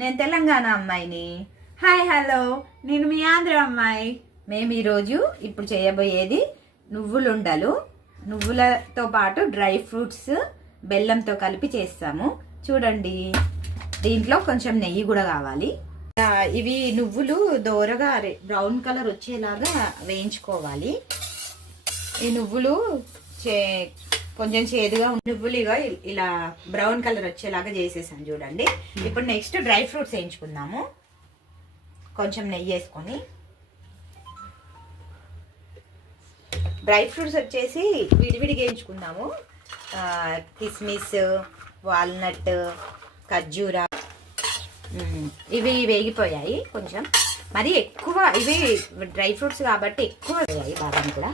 నేను తెలంగాణ అమ్మాయిని. Hi hello, నేను మీ ఆంధ్ర అమ్మాయి. మేము ఈరోజు ఇప్పుడు చేయబోయేది నువ్వులుండలు. నువ్వులతో పాటు డ్రై ఫ్రూట్స్ బెల్లంతో కలిపి చేస్తాము. చూడండి, దీంట్లో కొంచెం నెయ్యి కూడా కావాలి. ఇవి నువ్వులు దోరగా బ్రౌన్ కలర్ వచ్చేలాగా వేయించుకోవాలి. ఈ నువ్వులు కొంచెం చేదుగా నువ్వులుగా ఇలా బ్రౌన్ కలర్ వచ్చేలాగా చేసేసాను చూడండి. ఇప్పుడు నెక్స్ట్ డ్రై ఫ్రూట్స్ వేయించుకుందాము. కొంచెం నెయ్యి వేసుకొని డ్రై ఫ్రూట్స్ వచ్చేసి విడివిడిగా వేయించుకుందాము. కిస్మిస్, వాల్నట్, ఖర్జూరా ఇవి వేగిపోయాయి. కొంచెం మరి ఎక్కువ ఇవి డ్రై ఫ్రూట్స్ కాబట్టి ఎక్కువ వేయాలి. బాదం కూడా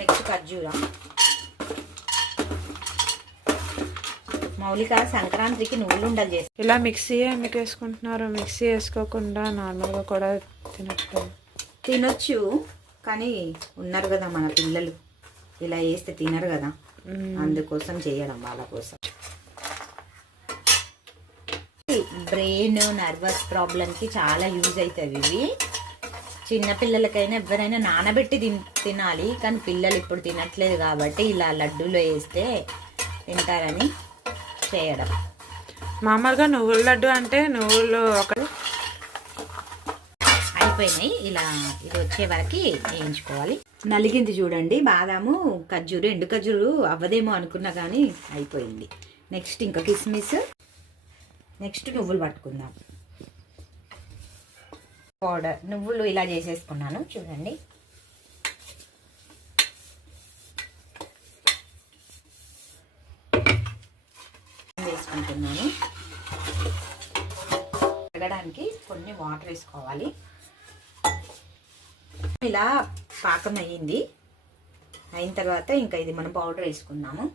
నెక్స్ట్ ఖర్జూరా. మౌలిక సంక్రాంతికి నువ్వులుండలు చేసి ఇలా మిక్సీ ఎందుకు వేసుకుంటున్నారు? మిక్సీ వేసుకోకుండా నార్మల్గా కూడా తినొచ్చు, కానీ ఉన్నారు కదా మన పిల్లలు, ఇలా వేస్తే తినరు కదా, అందుకోసం చేయడం వాళ్ళ కోసం. బ్రెయిన్ నర్వస్ ప్రాబ్లంకి చాలా యూజ్ అవుతుంది ఇవి. చిన్నపిల్లలకైనా ఎవరైనా నానబెట్టి తినాలి, కానీ పిల్లలు ఇప్పుడు తినట్లేదు కాబట్టి ఇలా లడ్డూలో వేస్తే తింటారని చేయడం. మామూలుగా నువ్వుల లడ్డు అంటే నువ్వులు అయిపోయినాయి. ఇలా ఇది వచ్చే వరకు వేయించుకోవాలి. నలిగింది చూడండి బాదాము, ఖర్జూరు. ఎండు ఖర్జూరు అవ్వదేమో అనుకున్నా కానీ అయిపోయింది. నెక్స్ట్ ఇంకా కిస్మిస్. నెక్స్ట్ నువ్వులు పట్టుకుందాం. పౌడర్ నువ్వులు ఇలా చేసేసుకున్నాను చూడండి. వేసుకుంటున్నాను. తగ్గడానికి కొన్ని వాటర్ వేసుకోవాలి. ఇలా పాకం అయ్యింది. అయిన తర్వాత ఇంకా ఇది మనం పౌడర్ వేసుకున్నాము.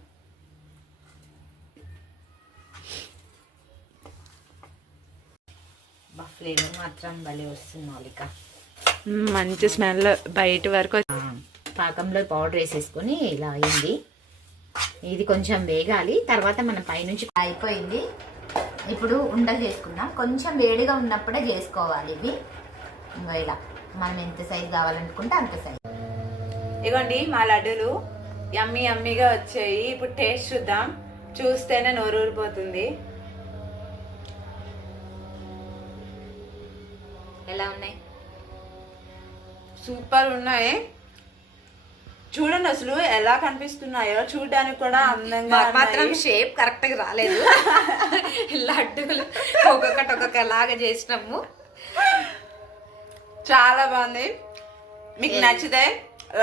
ఫ్లేవర్ మాత్రం భలే వస్తుంది మౌలిక, మంచి స్మెల్ బయట వరకు. పాకంలో పౌడర్ వేసేసుకొని ఇలా అయింది. ఇది కొంచెం వేగాలి. తర్వాత మనం పైనుంచి అయిపోయింది. ఇప్పుడు ఉండలు చేసుకుందాం. కొంచెం వేడిగా ఉన్నప్పుడే చేసుకోవాలి ఇవి. ఇంకా ఇలా మనం ఎంత సైజు కావాలనుకుంటే అంత సైజు. ఇగోండి మా లడ్డూలు యమ్మీ యమ్మీగా వచ్చాయి. ఇప్పుడు టేస్ట్ చూద్దాం. చూస్తేనే నోరు ఊరిపోతుంది. ఎలా ఉన్నాయి? సూపర్ ఉన్నాయి. చూడండి అసలు ఎలా కనిపిస్తున్నాయో, చూడడానికి కూడా అందంగా. మాత్రం షేప్ కరెక్ట్ గా రాలేదు. లడ్డూలు ఒక్కొక్కలాగా చేసినాము. చాలా బాగుంది. మీకు నచ్చితే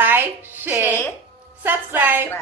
లైక్, షేర్, సబ్స్క్రైబ్.